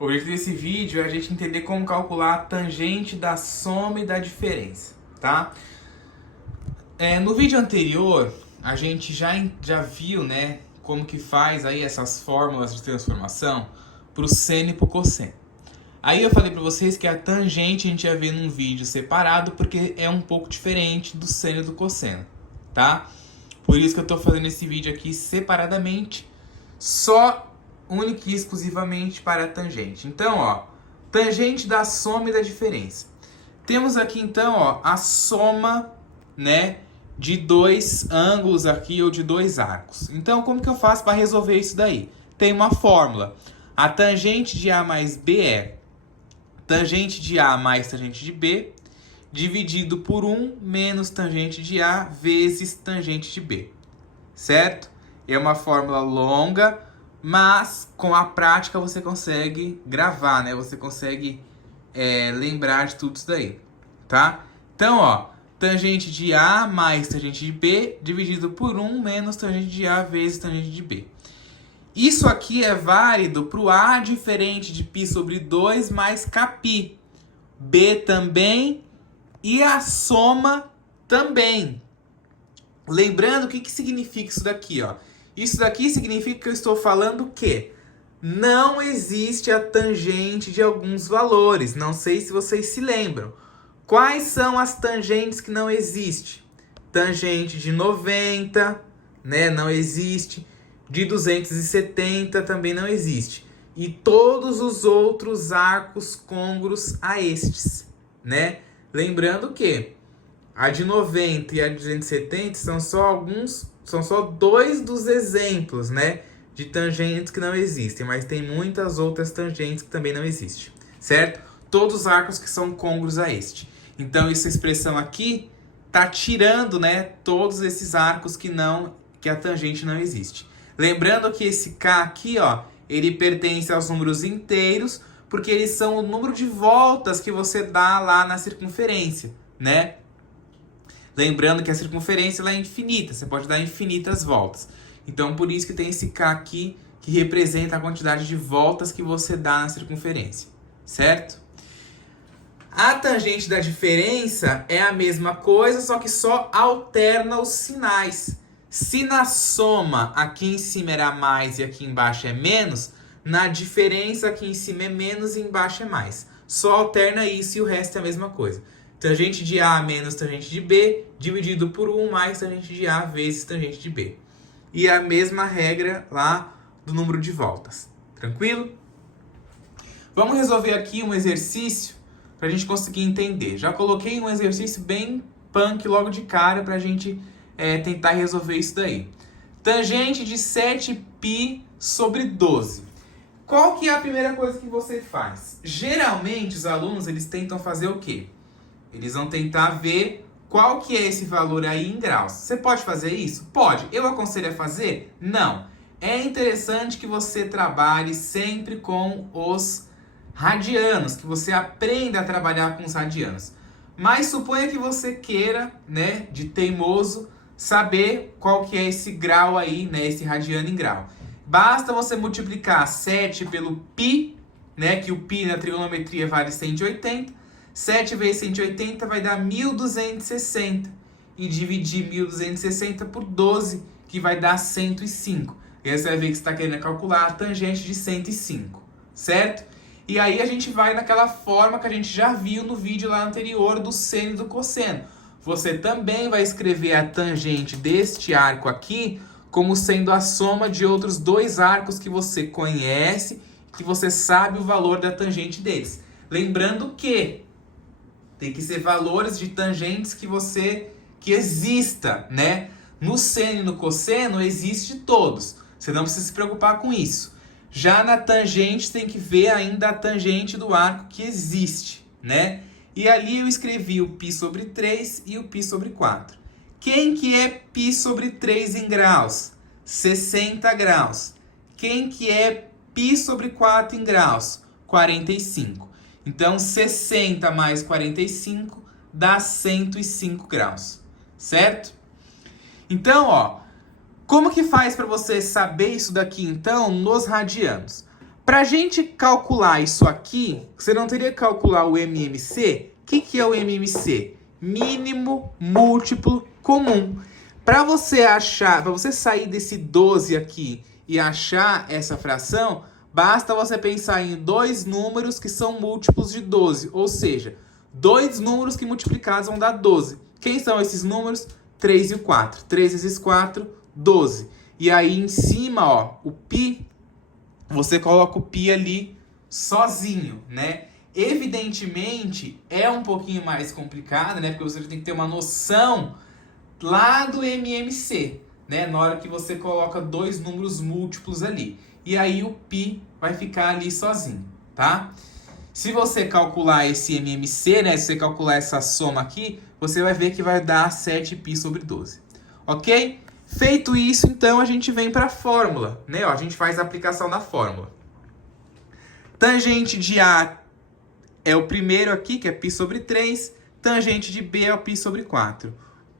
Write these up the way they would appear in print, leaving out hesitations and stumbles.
O objetivo desse vídeo é a gente entender como calcular a tangente da soma e da diferença, tá? No vídeo anterior, a gente já viu, né, como que faz aí essas fórmulas de transformação para o seno e para o cosseno. Aí eu falei para vocês que a tangente a gente ia ver num vídeo separado, porque é um pouco diferente do seno e do cosseno, tá? Por isso que eu estou fazendo esse vídeo aqui separadamente, só única e exclusivamente para a tangente. Então, ó, tangente da soma e da diferença. Temos aqui então, ó, a soma, né, de dois ângulos aqui ou de dois arcos. Então, como que eu faço para resolver isso daí? Tem uma fórmula. A tangente de A mais B é tangente de A mais tangente de B dividido por 1 menos tangente de A vezes tangente de B. Certo? É uma fórmula longa, mas com a prática você consegue gravar, né? Você consegue lembrar de tudo isso daí, tá? Então, ó, tangente de A mais tangente de B dividido por 1 menos tangente de A vezes tangente de B. Isso aqui é válido para o A diferente de π sobre 2 mais kπ. B também e a soma também. Lembrando, o que significa isso daqui, ó? Isso daqui significa que eu estou falando que não existe a tangente de alguns valores. Não sei se vocês se lembram. Quais são as tangentes que não existem? Tangente de 90, né? Não existe. De 270 também não existe. E todos os outros arcos côngruos a estes, né? Lembrando que a de 90 e a de 270 são só dois dos exemplos, né, de tangentes que não existem, mas tem muitas outras tangentes que também não existem, certo? Todos os arcos que são côngruos a este. Então, essa expressão aqui tá tirando, né, todos esses arcos que a tangente não existe. Lembrando que esse K aqui, ó, ele pertence aos números inteiros, porque eles são o número de voltas que você dá lá na circunferência, né? Lembrando que a circunferência ela é infinita, você pode dar infinitas voltas. Então, por isso que tem esse K aqui, que representa a quantidade de voltas que você dá na circunferência, certo? A tangente da diferença é a mesma coisa, só que só alterna os sinais. Se na soma aqui em cima era mais e aqui embaixo é menos, na diferença aqui em cima é menos e embaixo é mais. Só alterna isso e o resto é a mesma coisa. Tangente de A menos tangente de B dividido por 1 mais tangente de A vezes tangente de B. E a mesma regra lá do número de voltas. Tranquilo? Vamos resolver aqui um exercício para a gente conseguir entender. Já coloquei um exercício bem punk logo de cara para a gente tentar resolver isso daí. Tangente de 7π sobre 12. Qual que é a primeira coisa que você faz? Geralmente os alunos eles tentam fazer o quê? Eles vão tentar ver qual que é esse valor aí em graus. Você pode fazer isso? Pode. Eu aconselho a fazer? Não. É interessante que você trabalhe sempre com os radianos, que você aprenda a trabalhar com os radianos. Mas suponha que você queira, né, de teimoso, saber qual que é esse grau aí, né, esse radiano em grau. Basta você multiplicar 7 pelo π, né, que o π na trigonometria vale 180. 7 vezes 180 vai dar 1.260. E dividir 1.260 por 12, que vai dar 105. E aí você vai ver que você está querendo calcular a tangente de 105, certo? E aí a gente vai naquela forma que a gente já viu no vídeo lá anterior do seno e do cosseno. Você também vai escrever a tangente deste arco aqui como sendo a soma de outros dois arcos que você conhece, que você sabe o valor da tangente deles. Lembrando que tem que ser valores de tangentes que exista, né? No seno e no cosseno existe todos. Você não precisa se preocupar com isso. Já na tangente tem que ver ainda a tangente do arco que existe, né? E ali eu escrevi o π sobre 3 e o π sobre 4. Quem que é π sobre 3 em graus? 60 graus. Quem que é π sobre 4 em graus? 45. Então, 60 mais 45 dá 105 graus, certo? Então, ó, como que faz para você saber isso daqui, então, nos radianos? Para a gente calcular isso aqui, você não teria que calcular o MMC? O que é o MMC? Mínimo múltiplo comum. Para você achar, para você sair desse 12 aqui e achar essa fração, basta você pensar em dois números que são múltiplos de 12, ou seja, dois números que multiplicados vão dar 12. Quem são esses números? 3 e o 4. 3 vezes 4, 12. E aí em cima, ó, o π, você coloca o π ali sozinho, né? Evidentemente, é um pouquinho mais complicado, né? Porque você tem que ter uma noção lá do MMC, né? Na hora que você coloca dois números múltiplos ali. E aí o π vai ficar ali sozinho, tá? Se você calcular esse MMC, né? Se você calcular essa soma aqui, você vai ver que vai dar 7π sobre 12. Ok? Feito isso, então, a gente vem para a fórmula, né? Ó, a gente faz a aplicação da fórmula. Tangente de A é o primeiro aqui, que é π sobre 3. Tangente de B é o π sobre 4.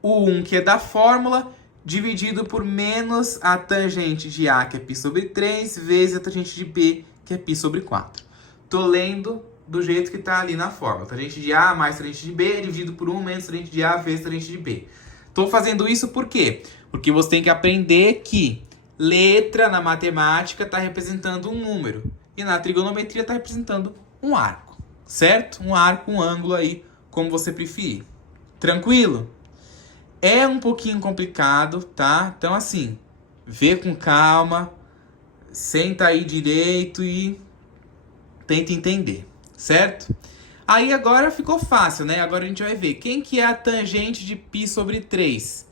O 1, que é da fórmula, dividido por menos a tangente de A, que é π sobre 3, vezes a tangente de B, que é π sobre 4. Tô lendo do jeito que está ali na fórmula. Tangente de A mais tangente de B, dividido por 1 menos tangente de A vezes tangente de B. Tô fazendo isso por quê? Porque você tem que aprender que letra na matemática está representando um número. E na trigonometria está representando um arco. Certo? Um arco, um ângulo aí, como você preferir. Tranquilo? É um pouquinho complicado, tá? Então, assim, vê com calma, senta aí direito e tenta entender, certo? Aí agora ficou fácil, né? Agora a gente vai ver quem que é a tangente de π sobre 3.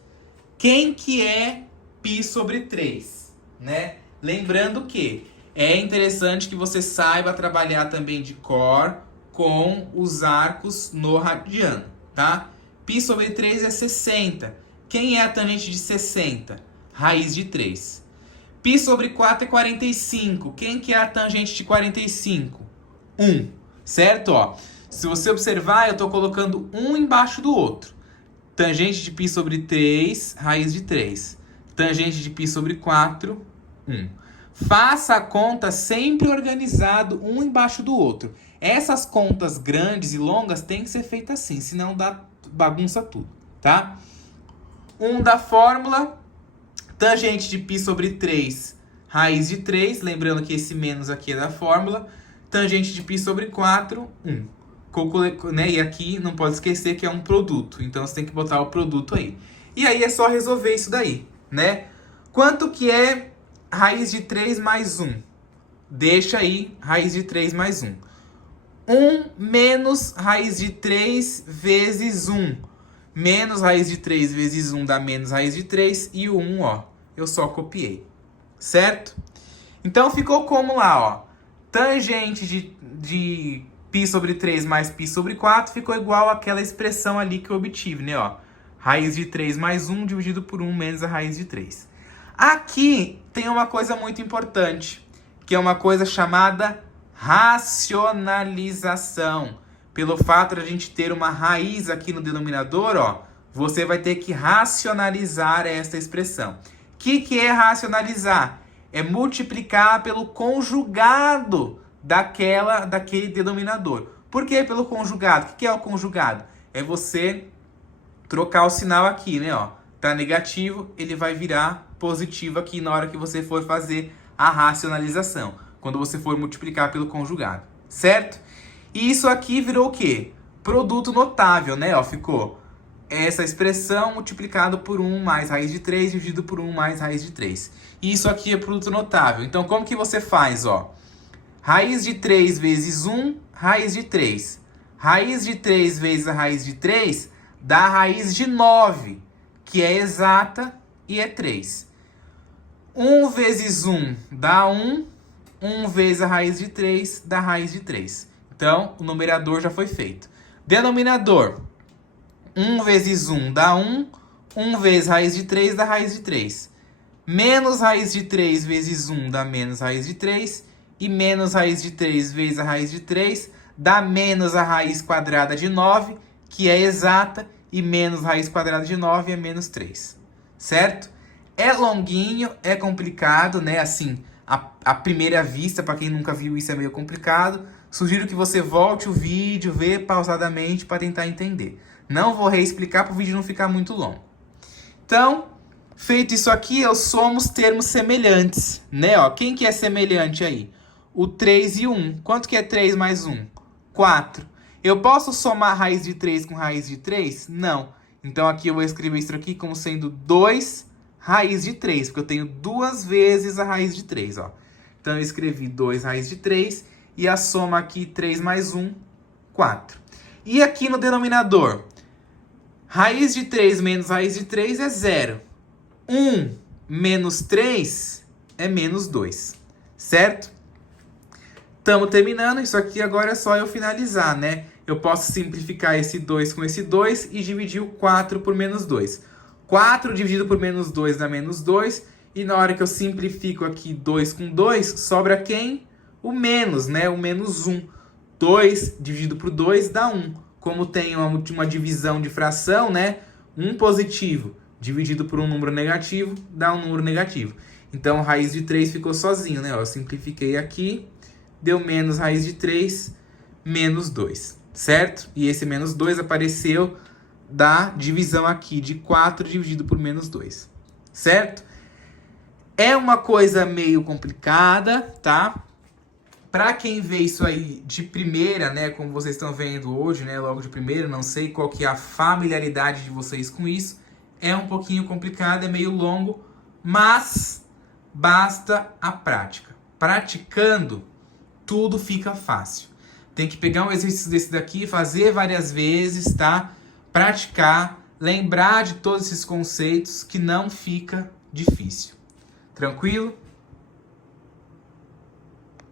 Quem que é π sobre 3, né? Lembrando que é interessante que você saiba trabalhar também de cor com os arcos no radiano, tá? π sobre 3 é 60. Quem é a tangente de 60? Raiz de 3. π sobre 4 é 45. Quem que é a tangente de 45? 1. Certo? Ó, se você observar, eu estou colocando um embaixo do outro. Tangente de π sobre 3, raiz de 3. Tangente de π sobre 4, 1. Faça a conta sempre organizado, um embaixo do outro. Essas contas grandes e longas têm que ser feitas assim, senão bagunça tudo, tá? 1 da fórmula, tangente de π sobre 3, raiz de 3. Lembrando que esse menos aqui é da fórmula. Tangente de π sobre 4, 1. Né? E aqui não pode esquecer que é um produto. Então você tem que botar o produto aí. E aí é só resolver isso daí, né? Quanto que é raiz de 3 mais 1? Deixa aí raiz de 3 mais 1. 1 menos raiz de 3 vezes 1. Menos raiz de 3 vezes 1 dá menos raiz de 3. E o 1, ó, eu só copiei. Certo? Então ficou como lá, ó. Tangente de π sobre 3 mais π sobre 4 ficou igual àquela expressão ali que eu obtive, né? Ó, raiz de 3 mais 1 dividido por 1 menos a raiz de 3. Aqui tem uma coisa muito importante, que é uma coisa chamada racionalização. Pelo fato de a gente ter uma raiz aqui no denominador, ó, você vai ter que racionalizar essa expressão. O que é racionalizar? É multiplicar pelo conjugado daquele denominador. Por que pelo conjugado? O que é o conjugado? É você trocar o sinal aqui, né? Ó, tá negativo, ele vai virar positivo aqui na hora que você for fazer a racionalização. Quando você for multiplicar pelo conjugado, certo? E isso aqui virou o quê? Produto notável, né? Ó, ficou essa expressão multiplicado por 1 mais raiz de 3 dividido por 1 mais raiz de 3. E isso aqui é produto notável. Então, como que você faz, ó? Raiz de 3 vezes 1, raiz de 3. Raiz de 3 vezes a raiz de 3 dá a raiz de 9, que é exata e é 3. 1 vezes 1 dá 1. 1 vezes a raiz de 3 dá a raiz de 3. Então, o numerador já foi feito. Denominador. 1 vezes 1 dá 1. 1 vezes raiz de 3 dá raiz de 3. Menos raiz de 3 vezes 1 dá menos raiz de 3. E menos raiz de 3 vezes a raiz de 3 dá menos a raiz quadrada de 9, que é exata. E menos raiz quadrada de 9 é menos 3. Certo? É longuinho, é complicado, né? Assim, à primeira vista, para quem nunca viu isso é meio complicado. Sugiro que você volte o vídeo, vê pausadamente para tentar entender. Não vou reexplicar para o vídeo não ficar muito longo. Então, feito isso aqui, eu somo os termos semelhantes, né? Ó, quem que é semelhante aí? O 3 e o 1. Quanto que é 3 mais 1? 4. Eu posso somar raiz de 3 com raiz de 3? Não. Então aqui eu vou escrever isso aqui como sendo 2 raiz de 3, porque eu tenho 2 vezes a raiz de 3, ó. Então eu escrevi 2 raiz de 3 e a soma aqui 3 mais 1, 4. E aqui no denominador, raiz de 3 menos raiz de 3 é 0. 1 menos 3 é menos 2, certo? Estamos terminando, isso aqui agora é só eu finalizar, né? Eu posso simplificar esse 2 com esse 2 e dividir o 4 por menos 2. 4 dividido por menos 2 dá menos 2. E na hora que eu simplifico aqui 2 com 2, sobra quem? O menos, né? O menos 1. 2 dividido por 2 dá 1. Como tem uma divisão de fração, né? 1 positivo dividido por um número negativo dá um número negativo. Então, raiz de 3 ficou sozinho, né? Eu simplifiquei aqui. Deu menos raiz de 3, menos 2, certo? E esse menos 2 apareceu da divisão aqui de 4 dividido por menos 2, certo? É uma coisa meio complicada, tá? Para quem vê isso aí de primeira, né, como vocês estão vendo hoje, né, logo de primeira, não sei qual que é a familiaridade de vocês com isso, é um pouquinho complicado, é meio longo, mas basta a prática. Praticando, tudo fica fácil. Tem que pegar um exercício desse daqui, fazer várias vezes, tá? Praticar, lembrar de todos esses conceitos que não fica difícil. Tranquilo?